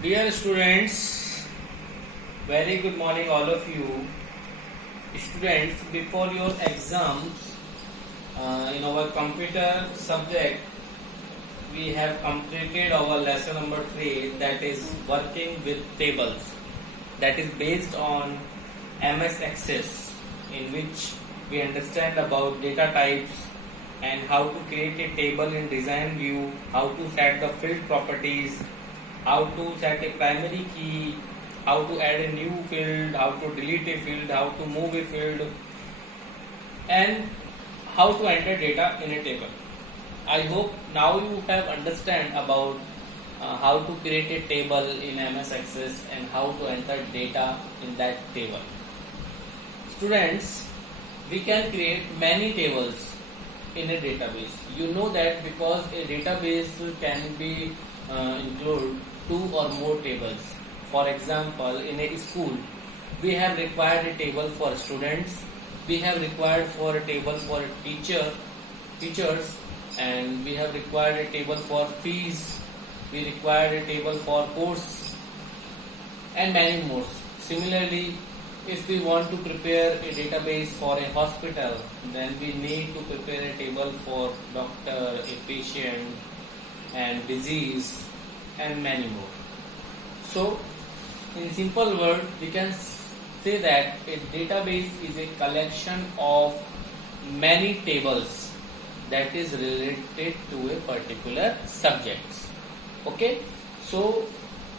Dear students, very good morning all of you. Students, before your exams in our computer subject, we have completed our lesson number 3, that is working with tables. That is based on MS Access, in which we understand about data types and how to create a table in design view, how to set the field properties, how to set a primary key, how to add a new field, how to delete a field, how to move a field, and how to enter data in a table. I hope now you have understand about how to create a table in MS Access and how to enter data in that table. Students, we can create many tables in a database. You know that because a database can be include 2 or more tables. For example, in a school, we have required a table for students, we have required for a table for teachers, and we have required a table for fees, we required a table for course, and many more. Similarly, if we want to prepare a database for a hospital, then we need to prepare a table for doctor, a patient, and disease, and many more. So, in simple word, we can say that a database is a collection of many tables that is related to a particular subject. Okay, so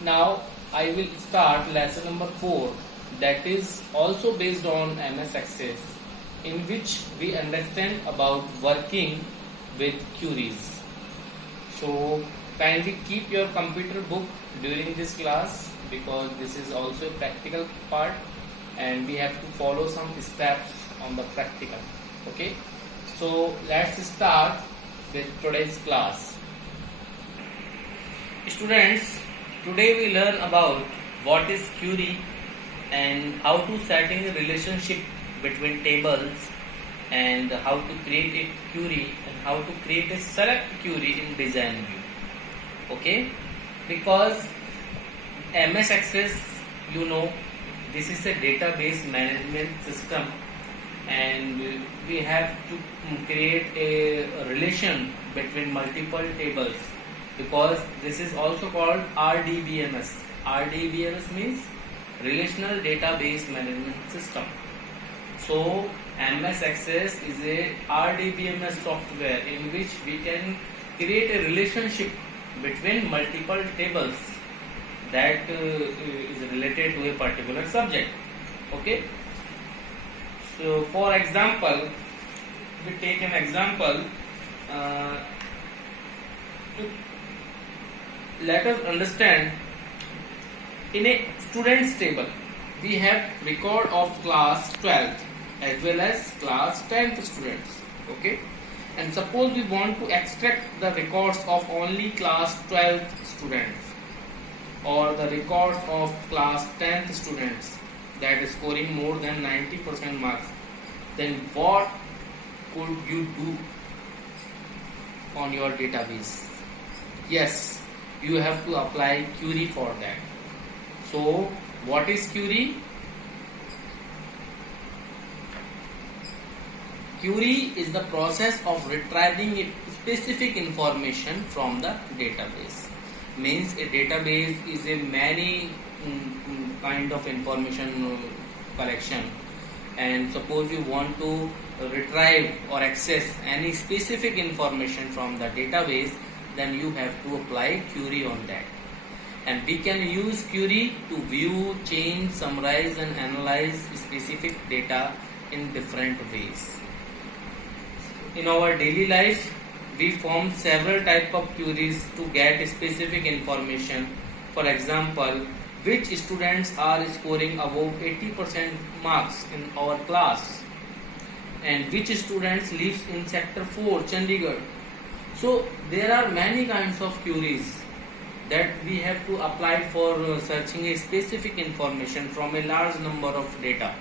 now I will start lesson number 4, that is also based on MS Access, in which we understand about working with queries. So kindly keep your computer book during this class, because this is also a practical part and we have to follow some steps on the practical. Okay, so let's start with today's class. Students, today we learn about what is query and how to setting a relationship between tables, and how to create a query and how to create a select query in design view. Okay, because MS Access, you know, this is a database management system, and we have to create a relation between multiple tables, because this is also called RDBMS. RDBMS means Relational Database Management System. So MS Access is a RDBMS software in which we can create a relationship between multiple tables that is related to a particular subject. Okay, so for example, we take an example. Let us understand, in a students table we have record of class 12th as well as class 10th students. Okay, and suppose we want to extract the records of only class 12th students or the records of class 10th students that is scoring more than 90% marks, then what could you do on your database? Yes, you have to apply query for that. So what is query? Query is the process of retrieving specific information from the database. Means a database is a many kind of information collection, and suppose you want to retrieve or access any specific information from the database, then you have to apply query on that. And we can use query to view, change, summarize and analyze specific data in different ways. In our daily life, we form several types of queries to get specific information. For example, which students are scoring above 80% marks in our class, and which students lives in sector 4 Chandigarh. So there are many kinds of queries that we have to apply for searching a specific information from a large number of data.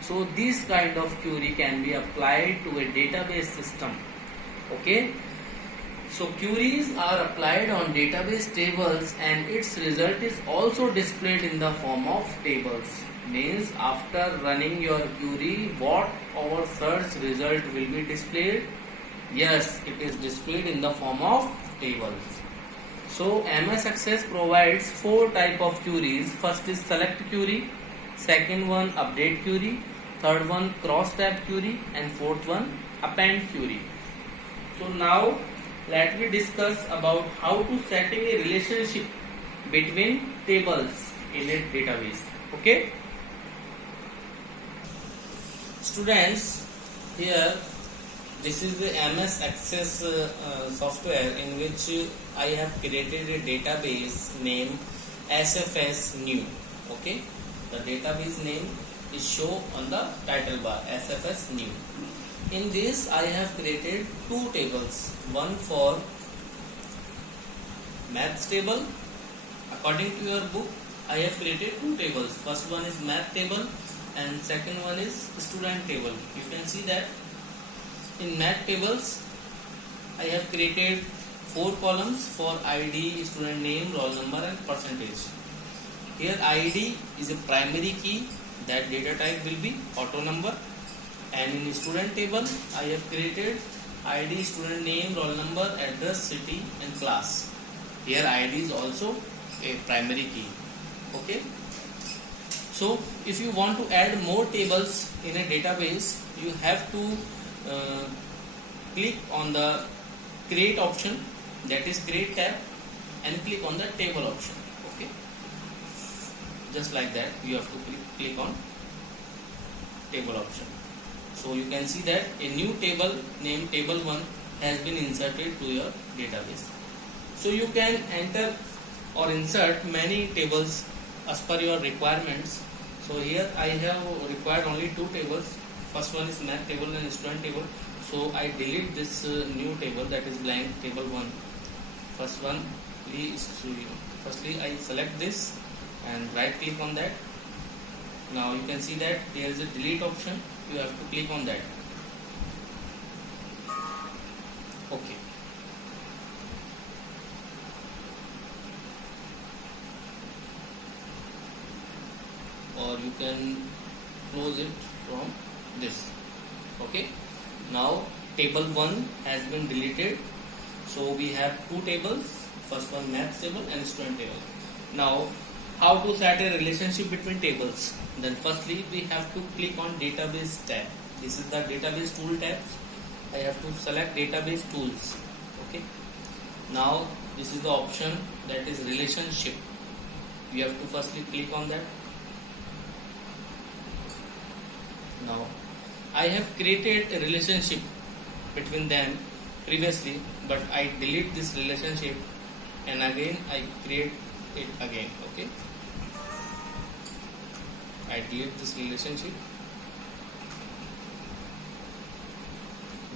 So this kind of query can be applied to a database system. Okay, So queries are applied on database tables and its result is also displayed in the form of tables. Means after running your query, what our search result will be displayed? Yes, it is displayed in the form of tables. So MS Access provides four type of queries. First is select query, second one update query, third one cross tab query, and fourth one append query. So now let me discuss about how to setting a relationship between tables in a database. Okay, students, here this is the MS Access software in which I have created a database named SFS new. Okay, the database name is shown on the title bar, SFS new. In this I have created two tables, one for maths table. According to your book, I have created two tables. First one is math table and second one is student table. You can see that in math tables I have created four columns for ID, student name, roll number and percentage. Here ID is a primary key, that data type will be auto number. And in student table I have created ID, student name, roll number, address, city and class. Here ID is also a primary key. Okay, so if you want to add more tables in a database, you have to click on the create option, that is create tab, and click on the table option. Okay, just like that you have to click on table option. So you can see that a new table named table 1 has been inserted to your database. So you can enter or insert many tables as per your requirements. So here I have required only two tables. First one is math table and student table. So I delete this new table, that is blank table 1. Firstly I select this and right click on that. Now you can see that there is a delete option. You have to click on that. Okay. Or you can close it from this. Okay. Now table 1 has been deleted. So we have two tables. First one maths table and student table. Now how to set a relationship between tables? Then firstly we have to click on database tab. This is the database tool tabs. I have to select database tools. Okay. Now this is the option, that is relationship. You have to firstly click on that. Now I have created a relationship between them previously, but I delete this relationship and again I create it again. Okay, I delete this relationship.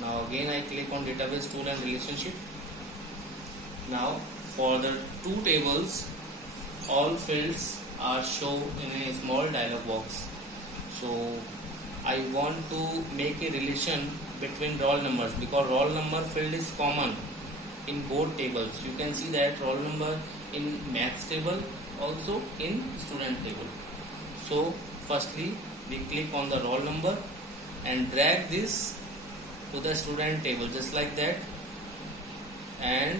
Now again I click on database tool and relationship. Now for the two tables, all fields are shown in a small dialog box. So I want to make a relation between roll numbers, because roll number field is common in both tables. You can see that roll number in maths table, also in student table. So firstly we click on the roll number and drag this to the student table just like that and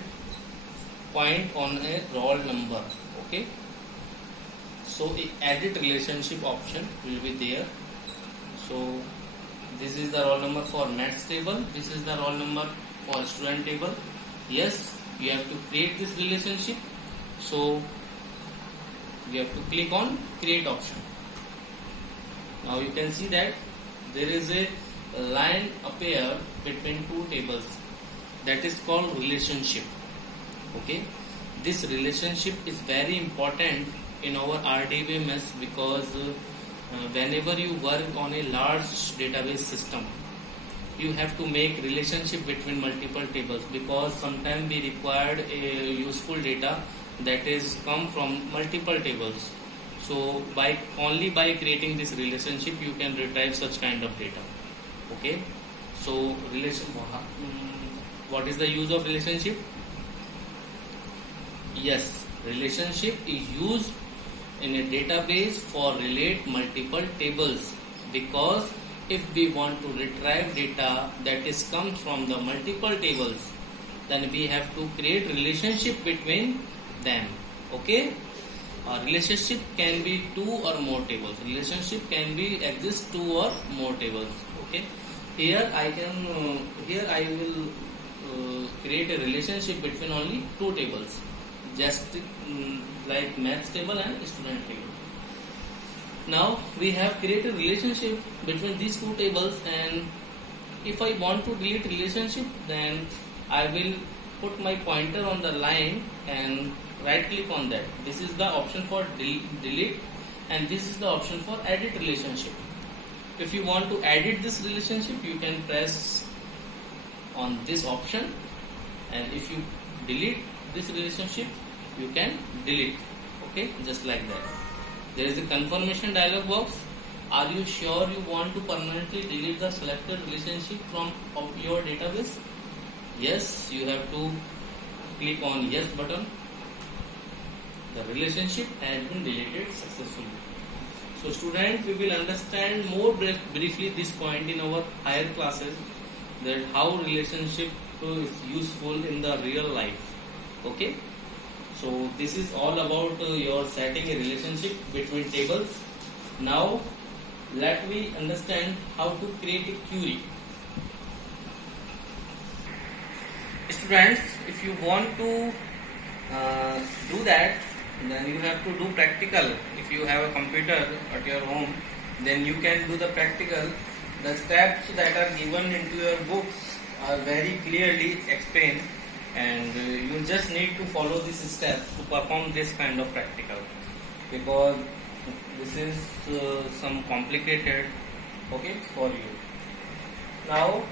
point on a roll number. Okay, so the edit relationship option will be there. So this is the roll number for maths table, this is the roll number for student table. Yes, you have to create this relationship. So we have to click on create option. Now you can see that there is a line appear between two tables, that is called relationship. Okay, this relationship is very important in our RDBMS because whenever you work on a large database system, you have to make relationship between multiple tables, because sometimes we required a useful data that is come from multiple tables. So only by creating this relationship you can retrieve such kind of data. Okay, so What is the use of relationship? Yes, relationship is used in a database for relate multiple tables, because if we want to retrieve data that is comes from the multiple tables, then we have to create relationship between them. Okay, a relationship can be two or more tables. Relationship can be exist two or more tables. Okay, here I will create a relationship between only two tables, just like maths table and student table. Now we have created a relationship between these two tables, and if I want to delete relationship, then I will put my pointer on the line and right click on that. This is the option for delete, and this is the option for edit relationship. If you want to edit this relationship, you can press on this option, and if you delete this relationship, you can delete. Okay, just like that. There is a confirmation dialog box. Are you sure you want to permanently delete the selected relationship from of your database? Yes, you have to click on yes button. The relationship has been deleted successfully. So students, we will understand more briefly this point in our higher classes, that how relationship is useful in the real life. Okay. So this is all about your setting a relationship between tables. Now let me understand how to create a query. Students, if you want to do that, then you have to do practical. If you have a computer at your home, then you can do the practical. The steps that are given into your books are very clearly explained, and you just need to follow these steps to perform this kind of practical, because this is some complicated, okay, for you. Now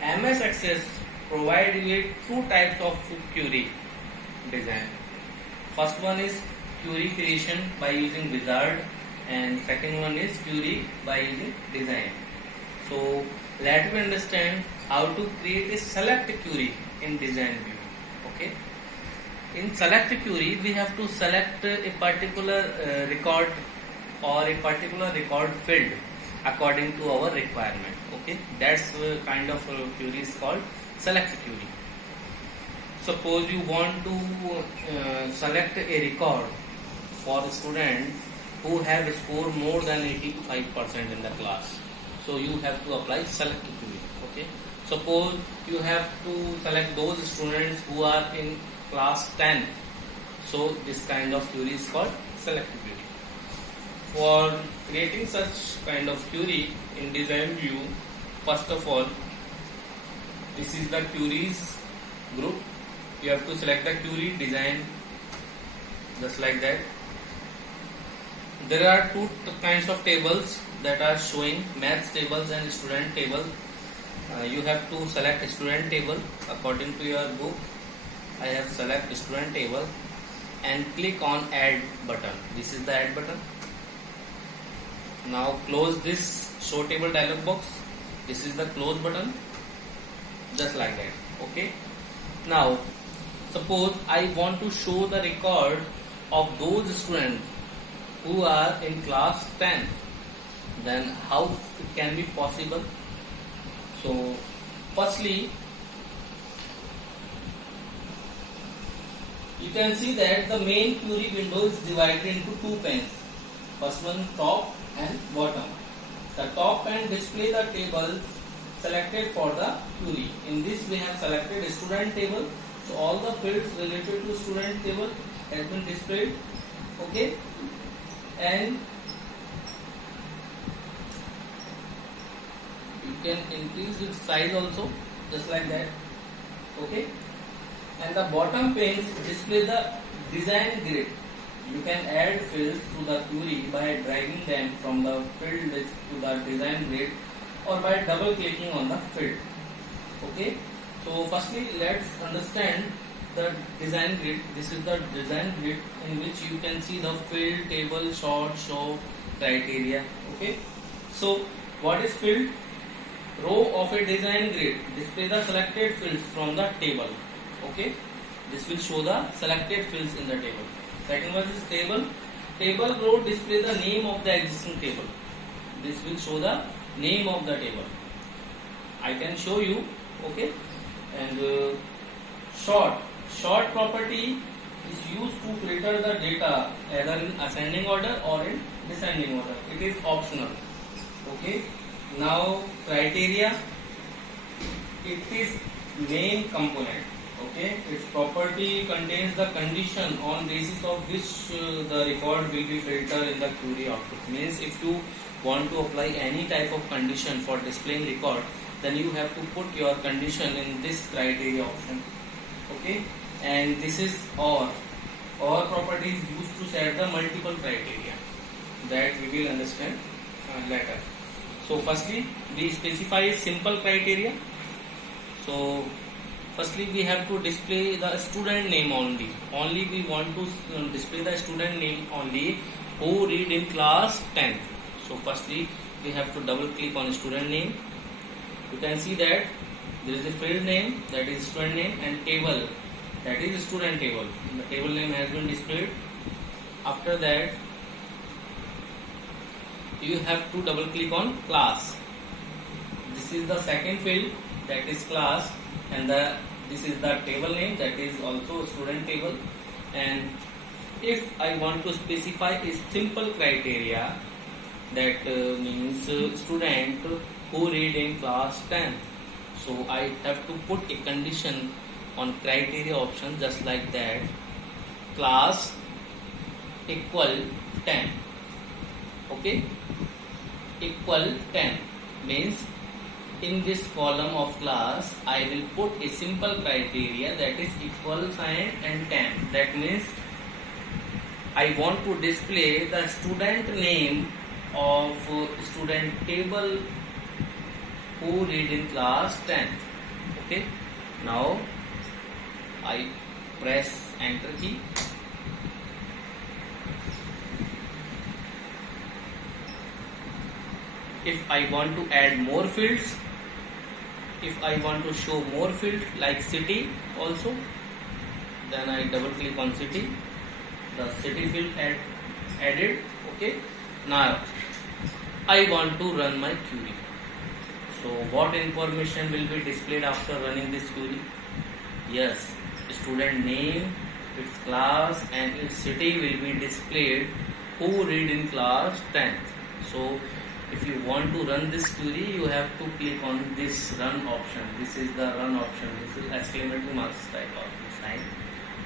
MS Access provide you with two types of query design. First one is query creation by using wizard, and second one is query by using design. So let me understand how to create a select query in design view. Okay, in select query we have to select a particular record or a particular record field according to our requirement. Okay, that's kind of query is called select query. Suppose you want to select a record for students who have scored more than 85% in the class. So you have to apply select query. Okay. Suppose you have to select those students who are in class 10. So this kind of query is called select query. For creating such kind of query in design view, first of all, this is the queries group. You have to select the query design, just like that. There are two kinds of tables that are showing, maths tables and student table. You have to select student table according to your book. I have select student table and click on add button. This is the add button. Now close this show table dialog box. This is the close button, just like that. Okay. Now suppose I want to show the record of those students who are in class 10, then how it can be possible? So firstly, you can see that the main query window is divided into two panes. First one top and bottom. The top pane display the tables selected for the query. In this we have selected student table. So all the fields related to student table has been displayed. Okay, and you can increase its size also, just like that. Okay, and the bottom panes display the design grid. You can add fields to the query by dragging them from the field list to the design grid, or by double clicking on the field. Okay. So firstly, let's understand the design grid. This is the design grid in which you can see the field, table, sort, show, criteria. Okay. So what is field? row of a design grid display the selected fields from the table. Okay, this will show the selected fields in the table. Second one is table row display the name of the existing table. This will show the name of the table. I can show you. Okay, and sort property is used to filter the data either in ascending order or in descending order. It is optional. Okay, now criteria, it is main component. Okay, its property contains the condition on basis of which the record will be filtered in the query output. Means if you want to apply any type of condition for displaying record, then you have to put your condition in this criteria option. Okay, and this is OR property is used to set the multiple criteria that we will understand later. So firstly we specify simple criteria. So firstly we have to display the student name only we want to display the student name only who read in class 10th. So firstly we have to double click on student name. You can see that there is a field name, that is student name, and table, that is student table. The table name has been displayed. After that you have to double click on class. This is the second field, that is class, and this is the table name, that is also student table. And if I want to specify a simple criteria, that means student who read in class 10th, so I have to put a condition on criteria option just like that, class equal 10. Okay, equal 10 means in this column of class I will put a simple criteria, that is equal sign and 10. That means I want to display the student name of student table who read in class 10th. Okay, now I press enter key. If I want to add more fields, if I want to show more fields like city also, then I double click on city. The city field added. Okay, now I want to run my query. So what information will be displayed after running this query? Yes, student name, its class and its city will be displayed who read in class 10th. So if you want to run this query, you have to click on this run option. This is the run option. This is exclamatory marks type of sign.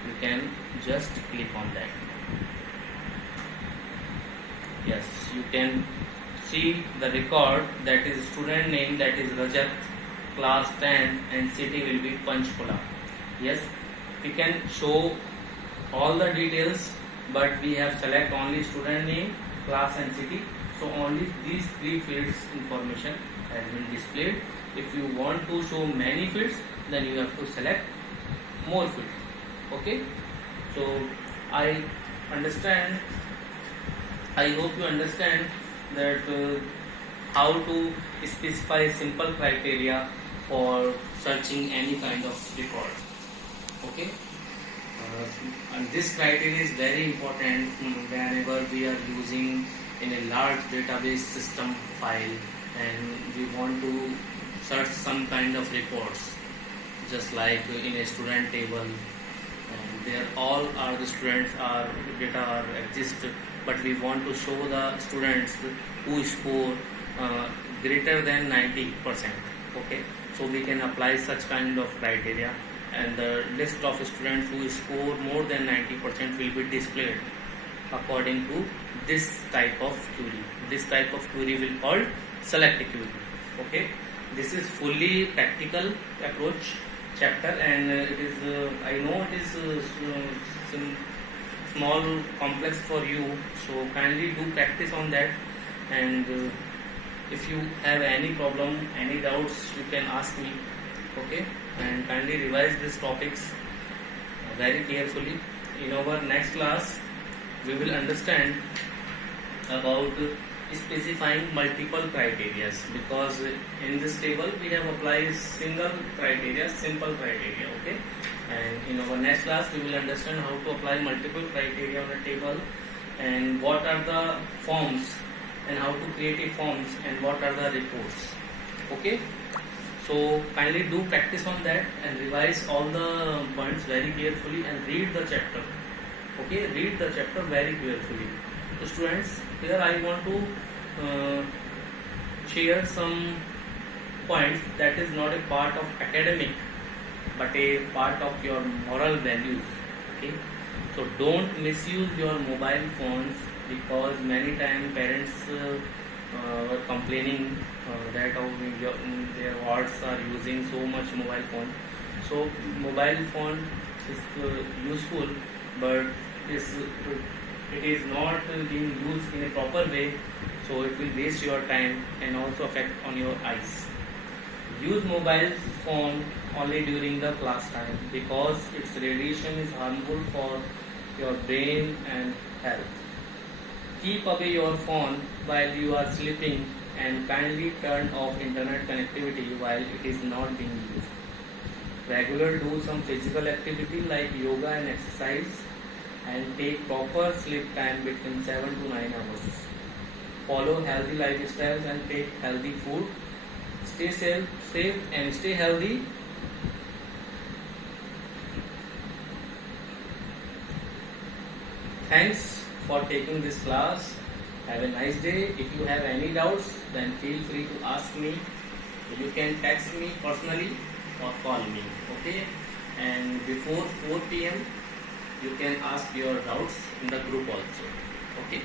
You can just click on that. Yes, you can see the record, that is student name, that is Rajat, class 10, and city will be Panchkula. Yes, we can show all the details, but we have select only student name, class and city. So only these three fields information has been displayed. If you want to show many fields, then you have to select more fields. Okay, so I hope you understand that how to specify simple criteria for searching any kind of record. Okay, and this criteria is very important whenever we are using in a large database system file and we want to search some kind of records, just like in a student table, and there all are the students are data are exist, but we want to show the students who score greater than 90%. Okay, so we can apply such kind of criteria, and the list of students who score more than 90% will be displayed according to this type of query. This type of query will called select query. Okay, this is fully practical approach chapter, and it is I know it is small complex for you, so kindly do practice on that. And if you have any problem, any doubts, you can ask me. Okay, and kindly revise these topics very carefully. In our next class we will understand about specifying multiple criteria, because in this table we have applied single criteria, simple criteria. Okay, and in our next class we will understand how to apply multiple criteria on a table, and what are the forms, and how to create a forms, and what are the reports. Okay, so kindly do practice on that and revise all the points very carefully and read the chapter. Okay, read the chapter very carefully. So students, here I want to share some points that is not a part of academic but a part of your moral values. Okay, so don't misuse your mobile phones, because many times parents were complaining that their wards are using so much mobile phone. So mobile phone is useful, but it is not being used in a proper way, so it will waste your time and also affect on your eyes. Use mobile phone only during the class time, because its radiation is harmful for your brain and health. Keep away your phone while you are sleeping, and kindly turn off internet connectivity while it is not being used. Regular do some physical activity like yoga and exercise, and take proper sleep time between 7 to 9 hours. Follow healthy lifestyles and take healthy food. Stay safe and stay healthy. Thanks for taking this class. Have a nice day. If you have any doubts, then feel free to ask me. You can text me personally or call me. Okay? And before 4 p.m., you can ask your doubts in the group also. Okay?